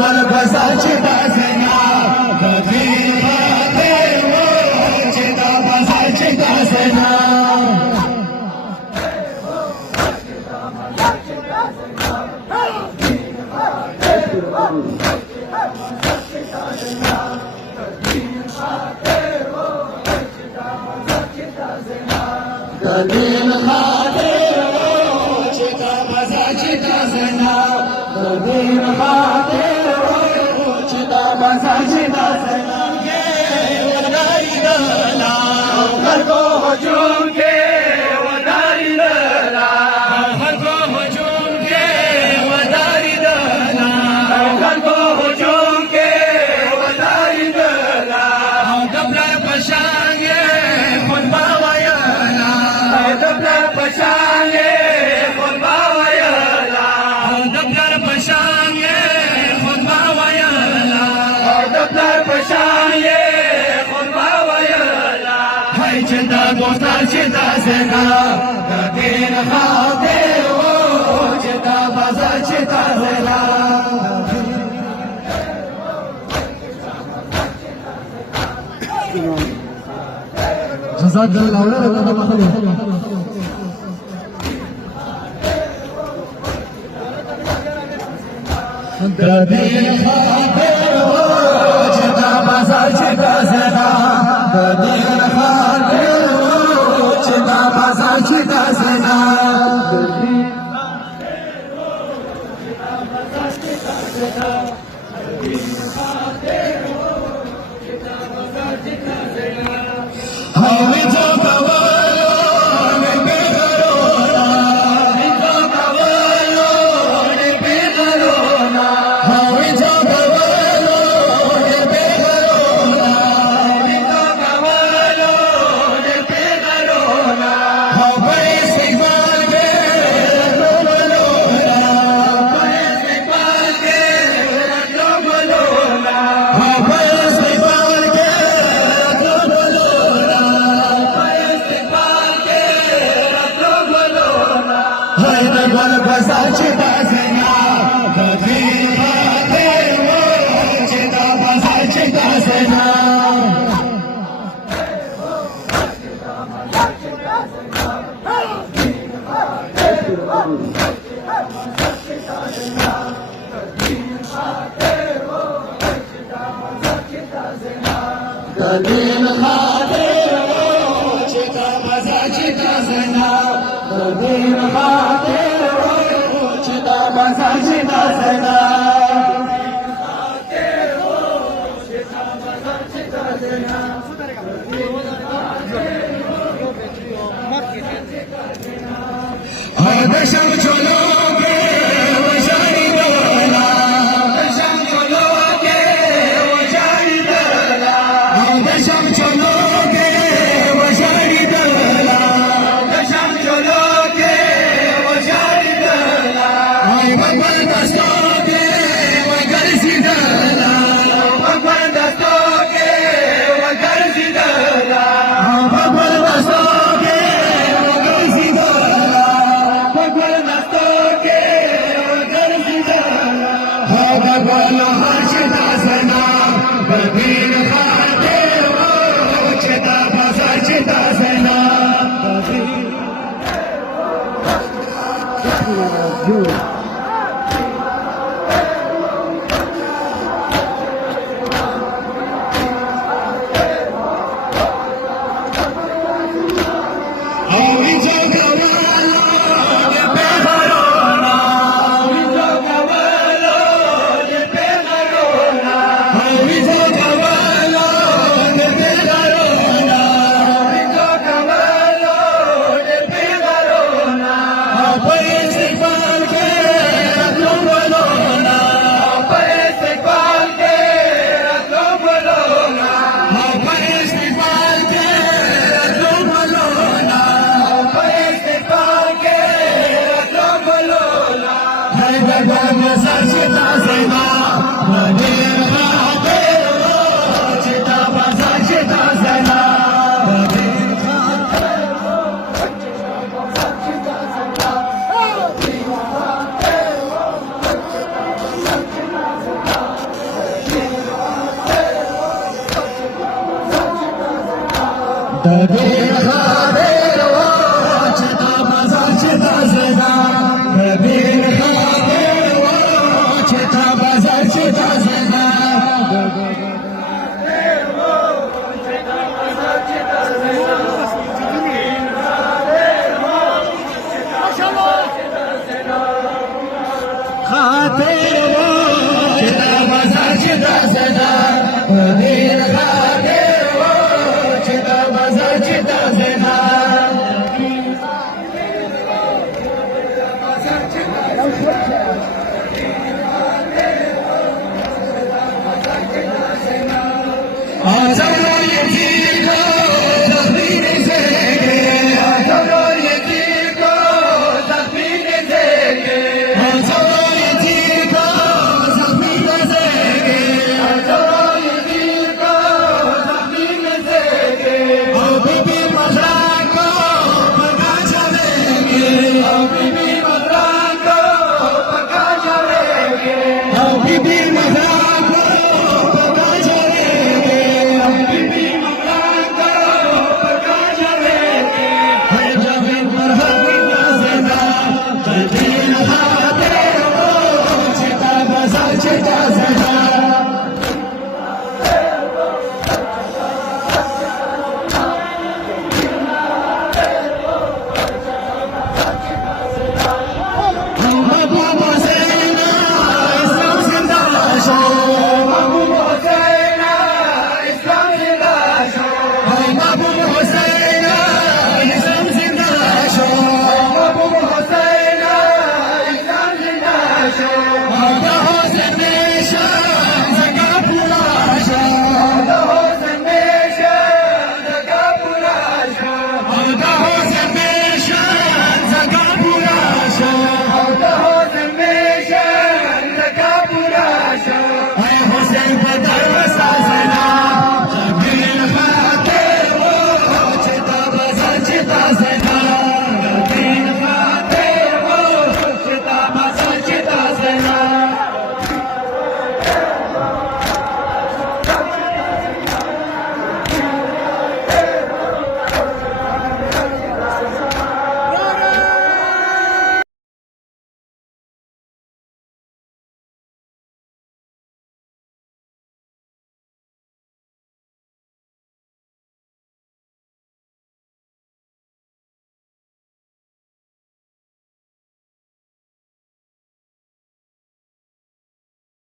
गल बसाची दासना कधी खाते वो चिता बसाची दासना कदीन खाते वो चिता बसाची दासना कदीन खाते वो चिता बसाची दासना ये वदाई दला हर को हुजूम के वदाई दला हर को हुजूम के वदाई दला हर को हुजूम के वदाई दला दबला पशांगे खुद बावयाला दबला पशांगे खुद बावयाला दबला पशांगे खुद बावयाला दबला पशांगे खुद बावयाला हाय चिंता गोस्ता चिंता सेना कदीन खाते वो चिंता बसा चिंता सेना جزاك الله कदीन खाते वो चिता बसा चिता सेना कदीन खाते वो चिता बसा चिता सेना हमें जो कवालो ने बेगरोना जो कवालो ने बेगरोना हमें जो कवालो ने बेगरोना जो कवालो ने बेगरोना हमें इस्तेमाल के लो बोलोना हमें इस्तेमाल के लो बोलोना हमें इस्तेमाल के लो बोलोना गल बसाची दासना कधी खाते वो चिता बसाची दासना कदीन खाते वो चिता बसाची दासना कदीन खाते चिता बसाची दासना दशम चलोगे वो जानी दला दशम चलोगे वो जानी दला दशम चलोगे वो जानी दला दशम चलोगे वो जानी दला भगवान दस्तोगे वो गर्जी दला भगवान दस्तोगे वो गर्जी दला भगवान दस्तोगे वो गर्जी दला भगवान कबीर खाबीर वो चिता बाजारची ताजगा कबीर खाबीर वो चिता बाजारची ताजगा खाबीर वो चिता बाजारची ताजगा कबीर खाबीर वो चिता बाजारची ताजगा आजम